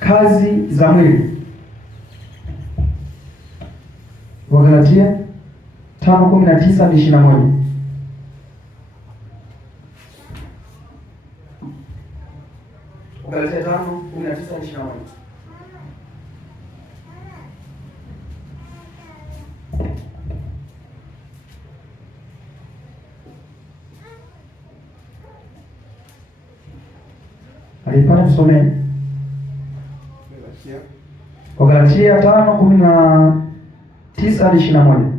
kazi za mwili. Wagalatia 5:19 hadi 21. Wagalatia 5:19 hadi 21. Alipata tusomee. Wagalatia 5:19 hadi 21.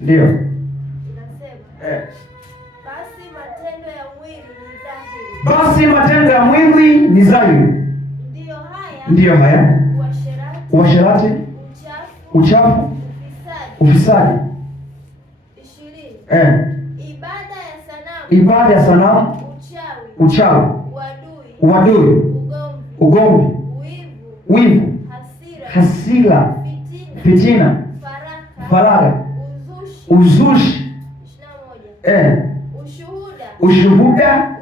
Ndio. Inasema. Basi matendo ya mwili ni dhahiri. Ndiyo haya. Uasherati, uchafu, ufisadi. 20. Ibada ya sanamu, uchawi, uadui, ugomvi, wivu, hasira, fitina, faragha, uzushi, ushuhuda,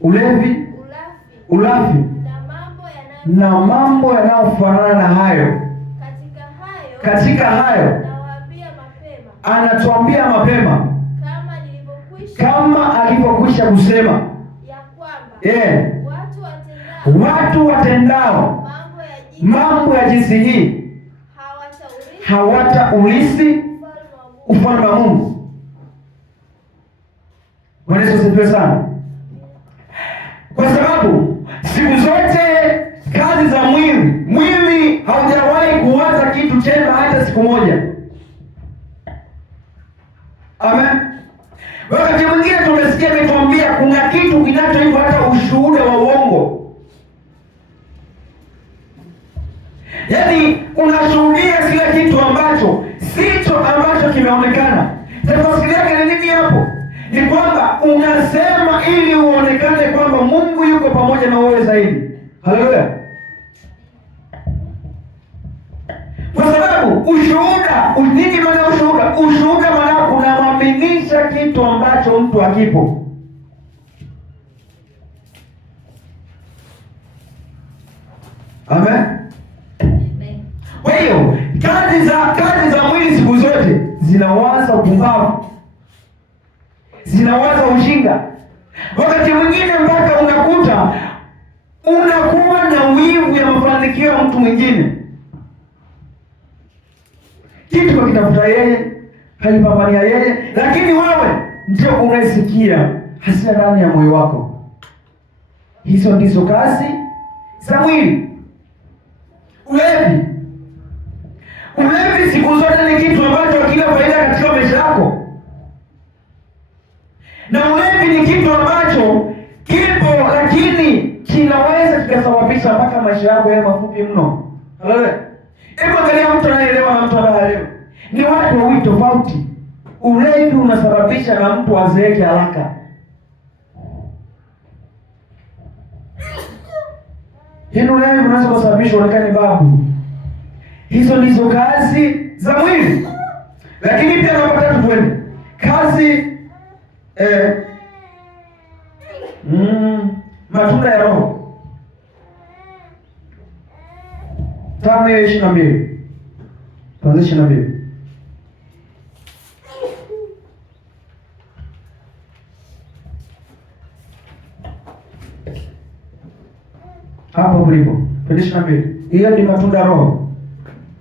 ulevi, ulafi na mambo yanayofanana na hayo. Katika hayo anatuambia mapema kama alivyokwisha kusema watu watendao mambo ya jinsi hii hawataurithi ufalme wa Mungu. Bwana Yesu asifiwe sana. Kwa sababu siku zote kazi za mwili haujawahi kuwaza kitu chema hata siku moja. Amen. Wakati mwingine tumesikia ametuambia kuna kitu kinachoitwa hata ushuhuda wa uongo. Yaani unashuhudia kila kitu ambacho sicho ambacho kimeonekana. Tafsiri yake ni nini hapo? Ni kwamba unasema ili uonekane kwamba Mungu yuko pamoja na wewe zaidi. Haleluya. Kwa sababu ushuhuda, nini maana ushuhuda? Ushuhuda maana unamwaminisha kitu ambacho mtu hakipo. Amen. Kwa hiyo kazi za mwili siku zote zinawaza upumbavu, zinawaza ujinga. Wakati mwingine mpaka unakuta unakuwa na wivu ya mafanikio ya mtu mwingine. Kitu kwa kitafuta yeye, halipambania yeye, lakini wewe ndio unasikia hasira ndani ya moyo wako. Hizo ndizo kazi za mwili. Ulevi siku zote ni kitu ambacho hakina faida katika maisha yako, na ulevi ni kitu ambacho kipo, lakini kinaweza kikasababisha mpaka maisha yako yawe mafupi mno. Haleluya. Hebu angalia mtu anayeelewa na mtu ambaye haelewi. Ni watu wawili tofauti. Ulevi unasababisha na mtu azeeke haraka. Yaani ulevi unaweza kusababisha uonekane babu. Hizo ndizo kazi za mwili. Lakini pia namba 3 twende. Kazi matunda ya Roho. 5:22. Kuanzia 22. Hapo ulipo. 22. Hiyo ni matunda ya Roho.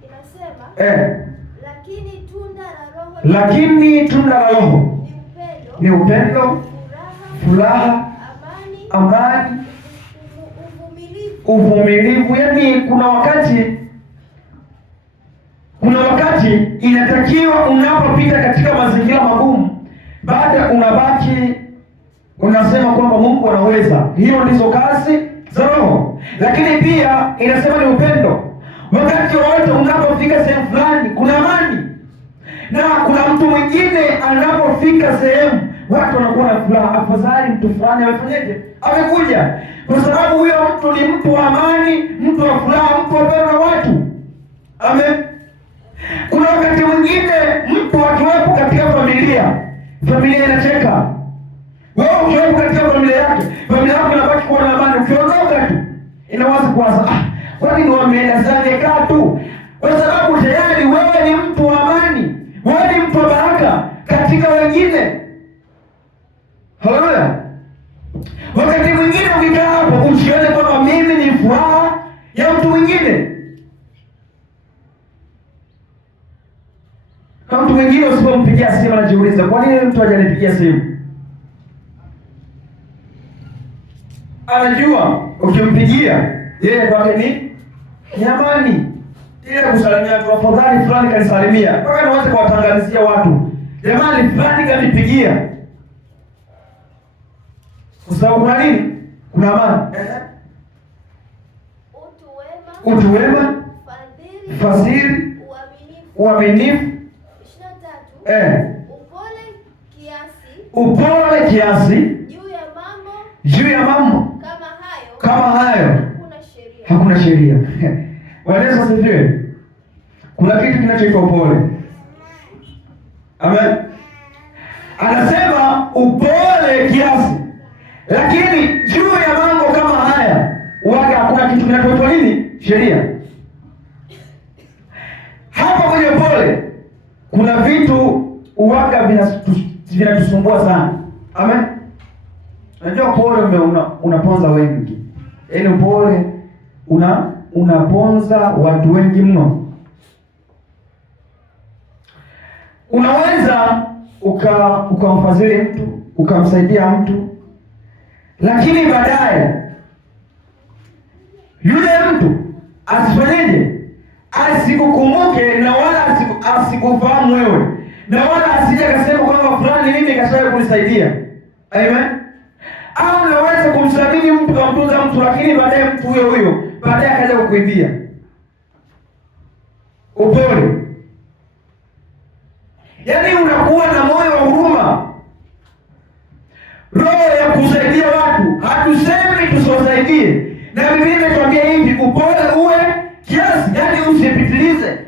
Inasema lakini tunda la Roho ni upendo, furaha, amani, uvumilivu. Yaani kuna wakati inatakiwa unapopita katika mazingira magumu, baada unabaki unasema kwamba Mungu anaweza. Hiyo ndizo kazi za Roho. Lakini pia inasema ni upendo. Wakati wote unapofika sehemu fulani kuna amani, na kuna mtu mwingine anapofika sehemu watu wanakuwa na furaha. Afadhali mtu fulani amefanyaje, amekuja, kwa sababu huyo mtu ni mtu wa amani, mtu wa furaha, mtu wa upendo na watu. Amen. Kuna wakati mwingine mtu akiwepo katika familia inacheka. Wewe ukiwepo katika familia yako inabaki kuwa na amani. Ukiondoka tu kuwaza kwani ni wameenda sana kaa tu, kwa sababu tayari wewe ni mtu wa amani, wewe ni mtu wa baraka katika wengine. Haleluya. Wakati mwingine ukikaa hapo usione kwamba mimi ni furaha ya mtu mwingine. Kama mtu mwingine usipompigia simu anajiuliza kwa nini mtu hajanipigia simu? Anajua ukimpigia yeye kwake ni amani. Ile kusalimia tu, afadhali fulani kanisalimia, mpaka nianze kuwatangazia watu, jamani fulani kanipigia. Kwa sababu kuna nini? Kuna amani. Utu wema, fadhili, uaminifu, upole kiasi, juu ya mambo kama hayo hakuna sheria. Wanaweza sivyo? Kuna kitu kinachoitwa upole. Amen. Anasema upole kiasi, lakini juu ya mambo kama haya waga hakuna kitu kinachoitwa nini? Sheria. Hapa kwenye upole kuna vitu waga vinatusumbua sana. Amen. Unajua upole unaponza wengi. Yaani upole unaponza watu wengi mno. Unaweza ukamfadhili mtu, ukamsaidia mtu, lakini baadaye yule mtu asifanyeje? Asikukumbuke na wala asikufahamu wewe, na wala asije akasema kwamba fulani mimi kashawahi kunisaidia. Amen. Au unaweza kumthamini mtu, kumtunza mtu, lakini baadaye mtu huyo baadaye akaja kukuibia. Upole, yaani unakuwa na moyo wa huruma, roho ya kusaidia watu. Hatusemi tusiwasaidie, na Biblia imetuambia hivi, upole uwe kiasi, yaani usipitilize.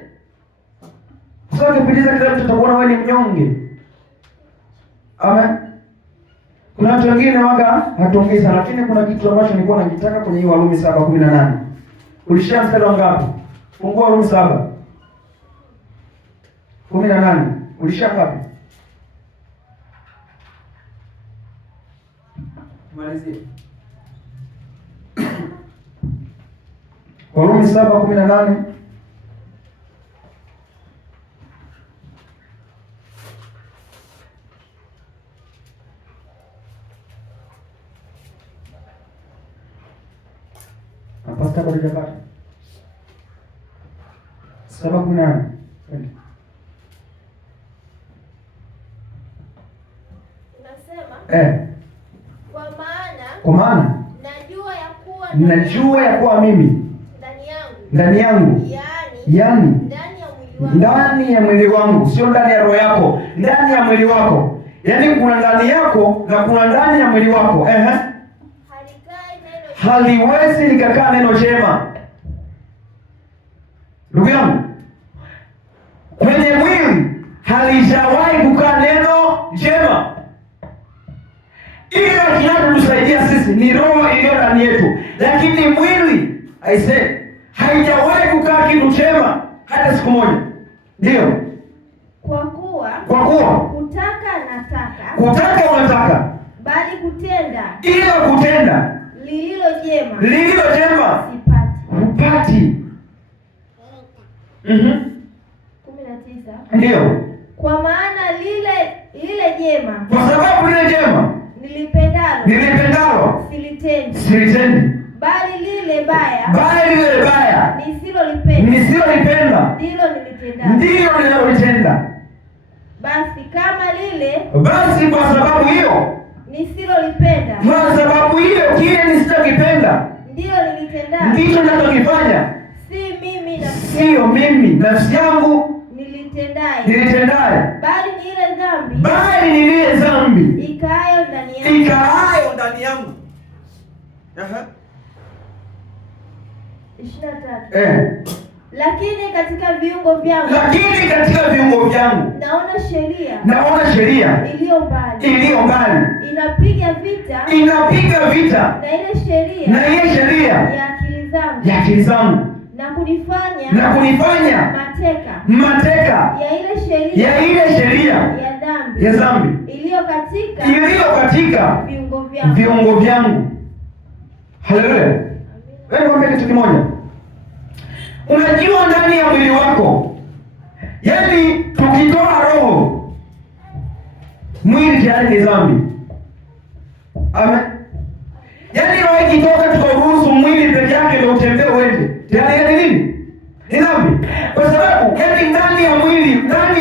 Sasa ukipitiliza kila mtu atakuona wewe ni mnyonge. Amen. Kuna watu wengine waga hatuongei sana, lakini kuna kitu ambacho nilikuwa nakitaka kwenye hiyo Warumi 7:18. Ulishia mstari wangapi? Fungua Warumi 7:18. Ulishia ngapi? Malizie. Warumi 7:18. Apasta kwa Japani. 7:18. Nasema kwa maana najua ya kuwa mimi ndani yangu yaani ndani ya mwili wangu, sio ndani ya roho yako, ndani ya mwili wako. Yaani kuna ndani yako na kuna ndani ya mwili wako. Haliwezi likakaa neno jema. Ndugu yangu, kwenye mwili halijawahi kukaa neno jema. Ila kinachotusaidia sisi ni roho iliyo ndani yetu, lakini mwili haijawahi kukaa kitu chema hata siku moja. Ndio. Kwa kuwa kutaka unataka, bali kutenda, ila kutenda lililo jema hupati. 19. Ndio. Kwa maana lile jema, kwa sababu lile jema nilipendalo silitendi, bali lile baya nisilolipenda ndilo ninalolitenda. Basi kwa sababu hiyo nisilolipenda, kwa sababu hiyo kile nisichokipenda ndicho ninachokifanya. Sio mimi nafsi yangu nilitendaye, bali ni ile dhambi ikaayo ndani yangu. 23. Lakini katika viungo vyangu naona sheria iliyo mbali inapiga vita na ile sheria akili zangu na kunifanya mateka ya ile sheria ya dhambi iliyo katika viungo vyangu. Haleluya. Wewe mwambie kitu kimoja. Unajua ndani ya mwili wako, yaani tukitoa roho, mwili tayari ni dhambi. Amen. Yaani roho ikitoka tukaruhusu mwili peke yake ndio utembee uende, tayari ni nini? Ni dhambi. Kwa sababu yaani ndani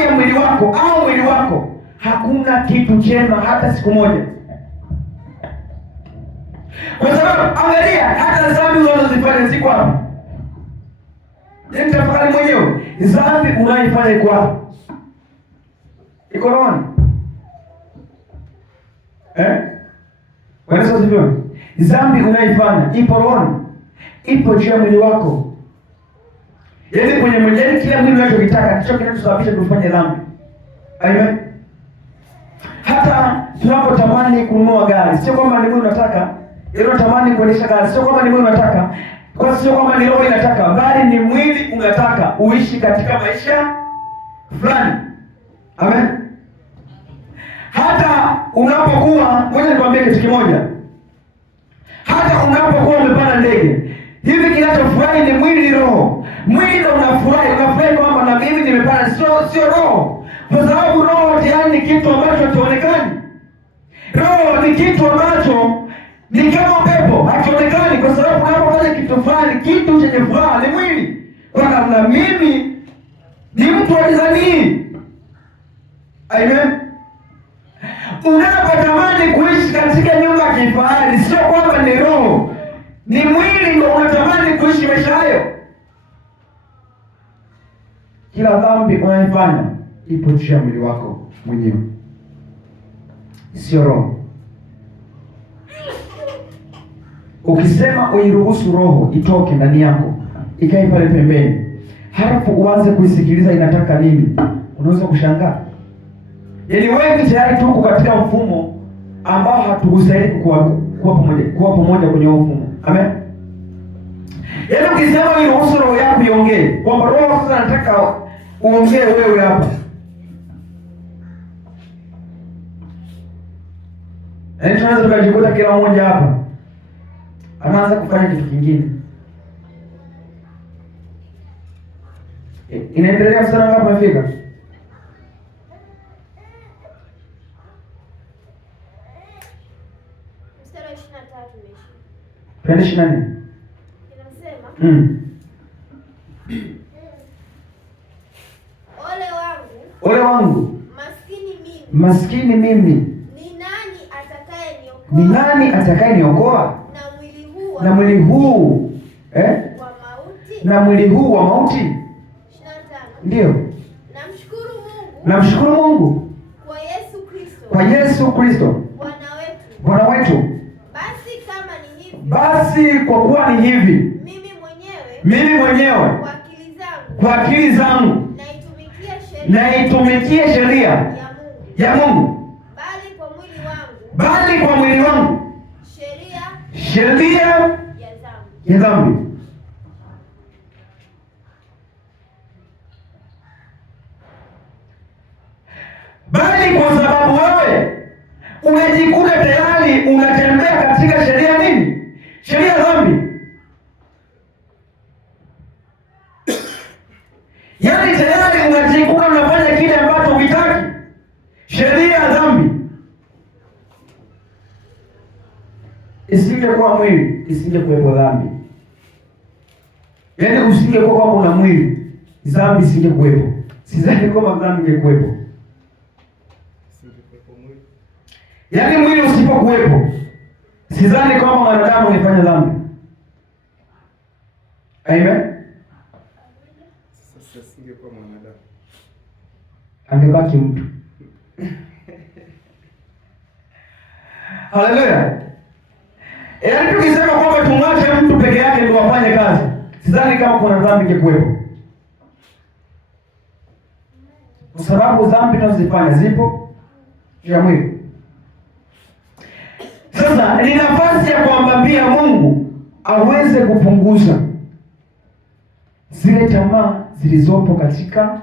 ya mwili wako au mwili wako hakuna kitu chema hata siku moja. Kwa sababu angalia, hata dhambi unazozifanya ziko hapa. Yaani tafakari mwenyewe, dhambi unaifanya iko hapa. Iko rohoni. Wanaweza sivyo? Dhambi unaifanya ipo rohoni. Ipo juu ya mwili wako. Yaani kwenye mwili, yaani kila mwili unachokitaka ndicho kinachosababisha kufanya dhambi. Amen. Hata tunapotamani kununua gari, sio kwamba ni mwili unataka, unatamani kuendesha gari, sio kwamba ni mwili unataka, kwa sio kwamba ni roho inataka, bali ni mwili unataka uishi katika maisha fulani. Amen. Hata unapokuwa, ngoja nikwambie kitu kimoja. Hata unapokuwa umepanda ndege, hivi kinachofurahi ni mwili, ni roho. Mwili ndio unafurahi kwamba na mimi nimepanda, sio roho. Kwa sababu roho tayari ni kitu ambacho hakionekani. Roho ni kitu ambacho ni kama pepo, hakionekani. Kwa sababu unapofanya kitu fulani, kitu chenye furaha ni mwili. Kwa na mimi ni mtu wa dhambi. Amen. Unapotamani kuishi katika nyumba ya kifahari, sio kwamba ni roho, ni mwili ndio unatamani kuishi maisha hayo. Kila dhambi unaifanya ipo juu ya mwili wako mwenyewe, sio roho. Ukisema uiruhusu roho itoke ndani yako, ikae pale pembeni, halafu uanze kuisikiliza inataka nini, unaweza kushangaa. Yaani wengi tayari tuko katika mfumo ambao hatukusaidii kuwa pamoja kwenye mfumo. Amen. Yaani ukisema uiruhusu roho yako iongee, kwamba roho sasa nataka uongee wewe hapa, yaani tunaweza tukajikuta kila mmoja hapa anaanza kufanya kitu kingine. Inaendelea mstari ngapi umefika? Mstari wa 23 umeisha. Twende 24. Inasema Ole wangu maskini mimi. Ni nani atakayeniokoa na mwili huu na mwili huu wa mauti? Ndio. Namshukuru Mungu kwa Yesu Kristo Bwana wetu. Basi kwa kuwa ni hivi, mimi mwenyewe kwa akili zangu naitumikia sheria ya Mungu, bali kwa mwili wangu sheria ya dhambi. Bali kwa sababu wewe unajikuta tayari unatembea katika sheria nini? Sheria ya dhambi. Yaani tayari unajikuta unafanya kile ambacho hutaki. Sheria ya dhambi. Isingekuwa mwili, isingekuwepo dhambi. Yaani usingekuwa kama una mwili, dhambi isingekuwepo. Sidhani kama dhambi ingekuwepo. Yaani mwili usipokuwepo, sidhani kama mwanadamu angefanya dhambi. Amen. Sasa singekuwa mwanadamu, angebaki mtu. Haleluya. Yaani tukisema kwamba tumwache mtu peke yake ndio afanye kazi, sidhani kama kuna dhambi ingekuwepo. Kwa sababu dhambi tunazozifanya zipo juu ya mwili. Sasa ni nafasi ya kumwambia Mungu aweze kupunguza zile tamaa zilizopo katika